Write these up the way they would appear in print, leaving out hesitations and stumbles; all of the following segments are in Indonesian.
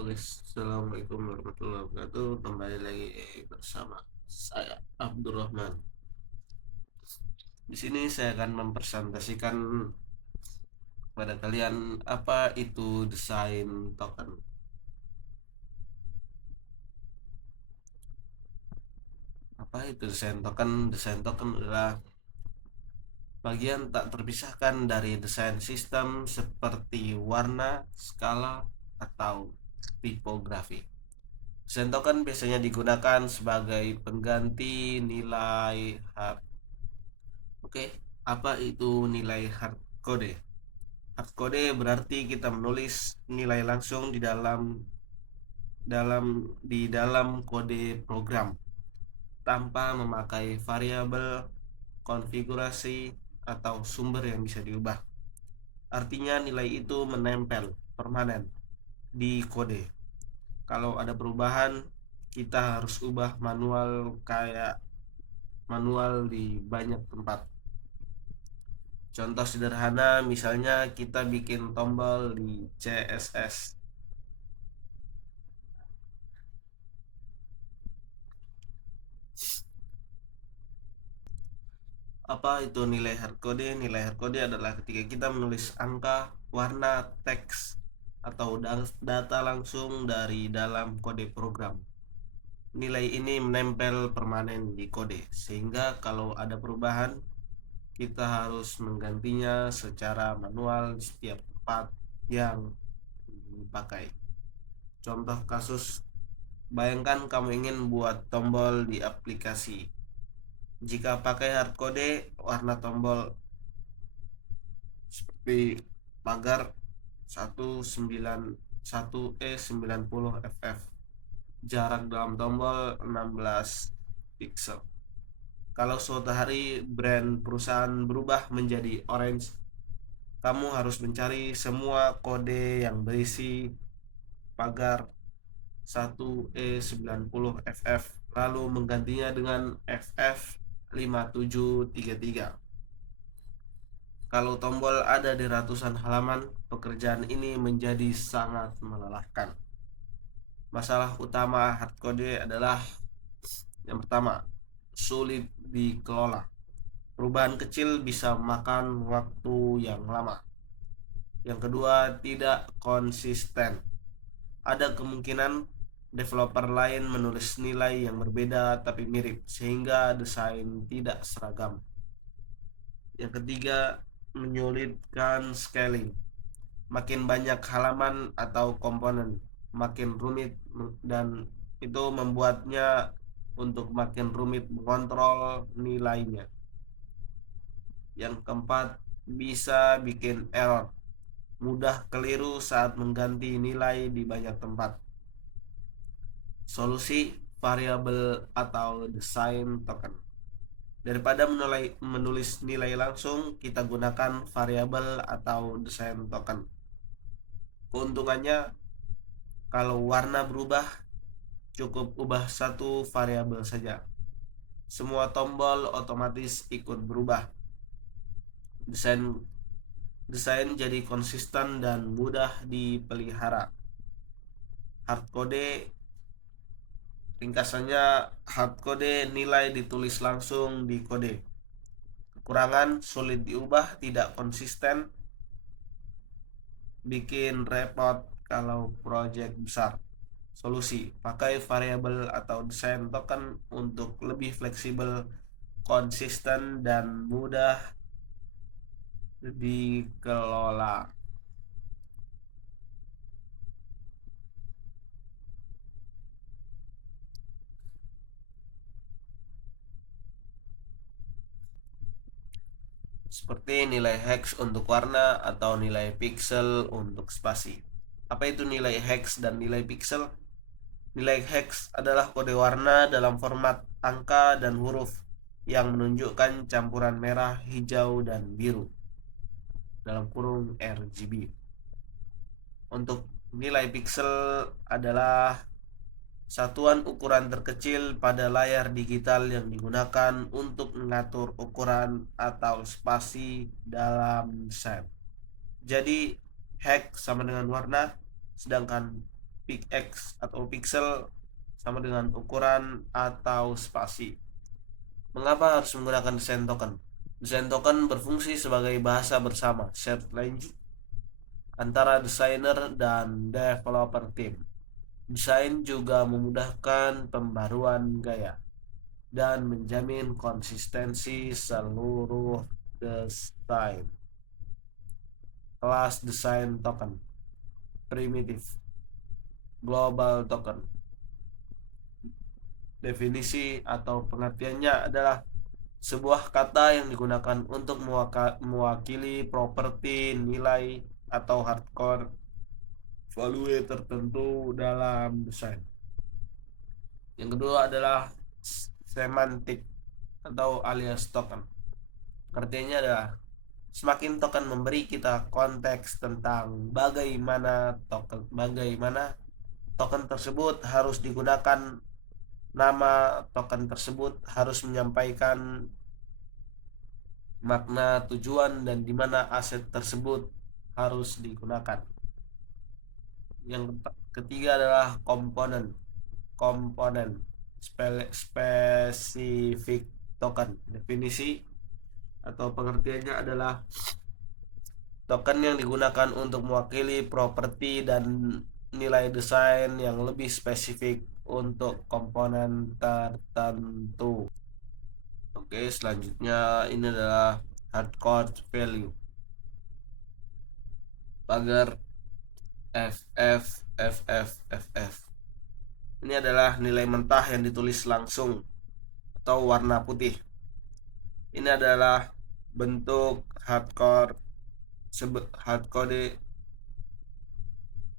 Oke, Assalamualaikum warahmatullahi wabarakatuh. Kembali lagi bersama saya Abdurrahman. Di sini saya akan mempresentasikan kepada kalian apa itu desain token. Apa itu desain token? Desain token adalah bagian tak terpisahkan dari desain sistem seperti warna, skala, atau tipografi. Desain token biasanya digunakan sebagai pengganti nilai hard. Oke, apa itu nilai hard code? Hard code berarti kita menulis nilai langsung di dalam kode program tanpa memakai variabel, konfigurasi, atau sumber yang bisa diubah. Artinya nilai itu menempel permanen di kode. Kalau ada perubahan, kita harus ubah manual di banyak tempat. Contoh sederhana misalnya kita bikin tombol di CSS. Apa itu nilai hardcode? Nilai hardcode adalah ketika kita menulis angka, warna, teks, atau data langsung dari dalam kode program. Nilai ini menempel permanen di kode, sehingga kalau ada perubahan, kita harus menggantinya secara manual di setiap tempat yang dipakai. Contoh kasus, bayangkan kamu ingin buat tombol di aplikasi. Jika pakai hardcode, warna tombol seperti pagar 191E90FF, jarak dalam tombol 16 pixel. Kalau suatu hari brand perusahaan berubah menjadi orange, kamu harus mencari semua kode yang berisi pagar 1E90FF lalu menggantinya dengan FF5733. Kalau tombol ada di ratusan halaman, pekerjaan ini menjadi sangat melelahkan. Masalah utama hardcode adalah yang pertama, sulit dikelola. Perubahan kecil bisa makan waktu yang lama. Yang kedua, tidak konsisten. Ada kemungkinan developer lain menulis nilai yang berbeda tapi mirip, sehingga desain tidak seragam. Yang ketiga, menyulitkan scaling. Makin banyak halaman atau komponen, makin rumit, dan itu membuatnya untuk makin rumit mengontrol nilainya. Yang keempat, bisa bikin error, mudah keliru saat mengganti nilai di banyak tempat. Solusi, variabel atau desain token. Daripada menulis nilai langsung, kita gunakan variabel atau desain token. Keuntungannya, kalau warna berubah, cukup ubah satu variabel saja. Semua tombol otomatis ikut berubah. Desain jadi konsisten dan mudah dipelihara. Hardcode, ringkasannya, hardcode nilai ditulis langsung di kode. Kekurangan, sulit diubah, tidak konsisten, bikin repot kalau project besar. Solusi, pakai variabel atau desain token untuk lebih fleksibel, konsisten, dan mudah dikelola. Seperti nilai hex untuk warna atau nilai pixel untuk spasi. Apa itu nilai hex dan nilai pixel? Nilai hex adalah kode warna dalam format angka dan huruf yang menunjukkan campuran merah, hijau, dan biru dalam kurung RGB. Untuk nilai pixel adalah satuan ukuran terkecil pada layar digital yang digunakan untuk mengatur ukuran atau spasi dalam set. Jadi hex sama dengan warna, sedangkan px atau pixel sama dengan ukuran atau spasi. Mengapa harus menggunakan desain token? Desain token berfungsi sebagai bahasa bersama shared language antara desainer dan developer team. Desain juga memudahkan pembaruan gaya dan menjamin konsistensi seluruh desain. Kelas desain token primitif, global token. Definisi atau pengertiannya adalah sebuah kata yang digunakan untuk mewakili properti, nilai, atau hardcore value tertentu dalam desain. Yang kedua adalah semantik atau alias token. Artinya adalah semakin token memberi kita konteks tentang bagaimana token tersebut harus digunakan. Nama token tersebut harus menyampaikan makna, tujuan, dan di mana aset tersebut harus digunakan. Yang ketiga adalah komponen spesifik token. Definisi atau pengertiannya adalah token yang digunakan untuk mewakili properti dan nilai desain yang lebih spesifik untuk komponen tertentu. Oke, selanjutnya ini adalah hardcore value. Pagar FF. Ini adalah nilai mentah yang ditulis langsung atau warna putih. Ini adalah bentuk hardcode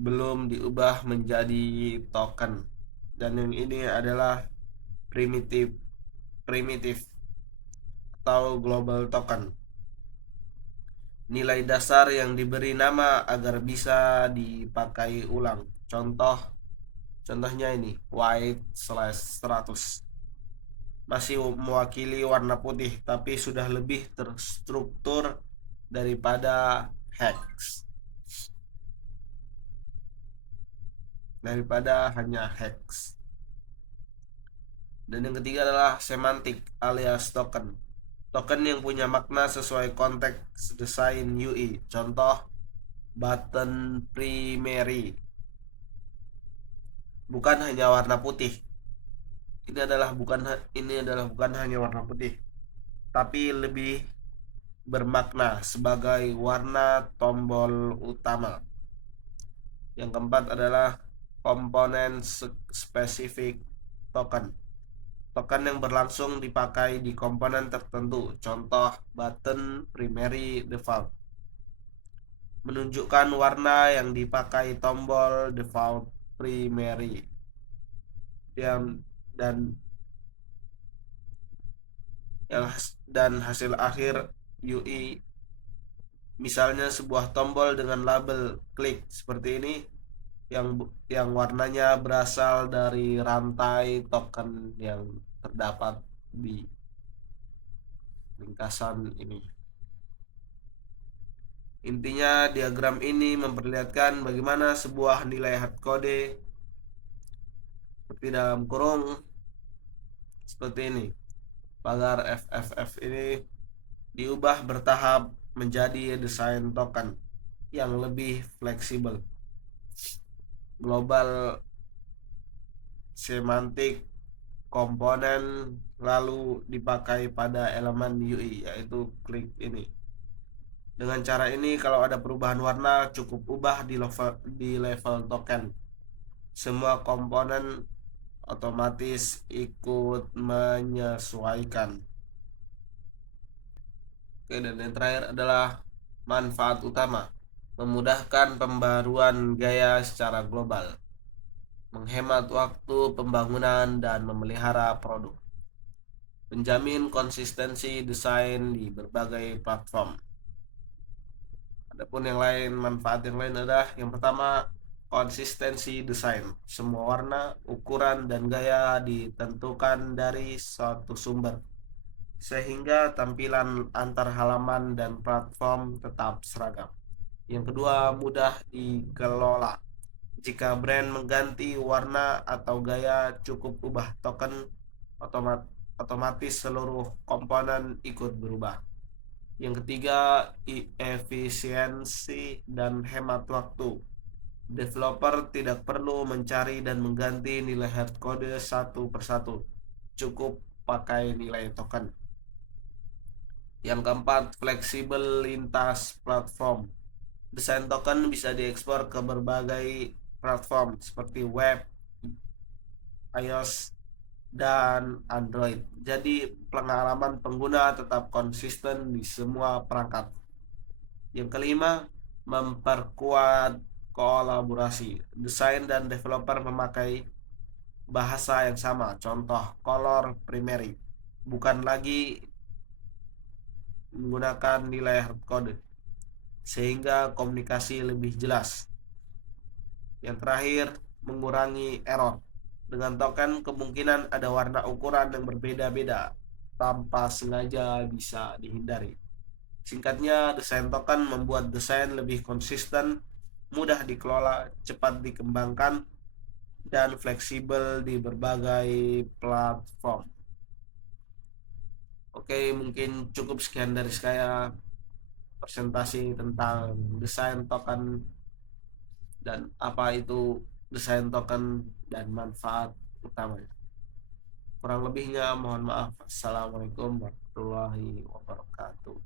belum diubah menjadi token, dan yang ini adalah primitif atau global token. Nilai dasar yang diberi nama agar bisa dipakai ulang. Contohnya ini white/100 masih mewakili warna putih tapi sudah lebih terstruktur daripada hanya hex. Dan yang ketiga adalah semantik alias token yang punya makna sesuai konteks desain UI. Contoh button primary bukan hanya warna putih. Ini adalah bukan hanya warna putih, tapi lebih bermakna sebagai warna tombol utama. Yang keempat adalah komponen spesifik token yang berlangsung dipakai di komponen tertentu. Contoh button primary default menunjukkan warna yang dipakai tombol default primary dan hasil akhir UI. Misalnya sebuah tombol dengan label klik seperti ini yang warnanya berasal dari rantai token yang terdapat di ringkasan ini. Intinya diagram ini memperlihatkan bagaimana sebuah nilai hardcode seperti dalam kurung seperti ini. Pagar FFF ini diubah bertahap menjadi desain token yang lebih fleksibel. Global semantik komponen lalu dipakai pada elemen UI, yaitu klik ini. Dengan cara ini kalau ada perubahan warna cukup ubah di level token. Semua komponen otomatis ikut menyesuaikan. Oke, dan yang terakhir adalah manfaat utama. Memudahkan pembaruan gaya secara global, menghemat waktu pembangunan dan memelihara produk, menjamin konsistensi desain di berbagai platform. Adapun manfaat yang lain adalah yang pertama, konsistensi desain. Semua warna, ukuran, dan gaya ditentukan dari suatu sumber, sehingga tampilan antar halaman dan platform tetap seragam. Yang kedua, mudah dikelola. Jika brand mengganti warna atau gaya, cukup ubah token, otomatis seluruh komponen ikut berubah. Yang ketiga, efisiensi dan hemat waktu. Developer tidak perlu mencari dan mengganti nilai hardcode satu persatu. Cukup pakai nilai token. Yang keempat, fleksibel lintas platform. Desain token bisa diekspor ke berbagai platform seperti web, iOS, dan Android. Jadi pengalaman pengguna tetap konsisten di semua perangkat. Yang kelima, memperkuat kolaborasi. Desain dan developer memakai bahasa yang sama. Contoh, color primary. Bukan lagi menggunakan nilai hardcode, sehingga komunikasi lebih jelas. Yang terakhir, mengurangi error. Dengan token, kemungkinan ada warna ukuran yang berbeda-beda tanpa sengaja bisa dihindari. Singkatnya, desain token membuat desain lebih konsisten, mudah dikelola, cepat dikembangkan, dan fleksibel di berbagai platform. Oke, mungkin cukup sekian dari saya presentasi tentang desain token dan apa itu desain token dan manfaat utamanya. Kurang lebihnya mohon maaf. Assalamualaikum warahmatullahi wabarakatuh.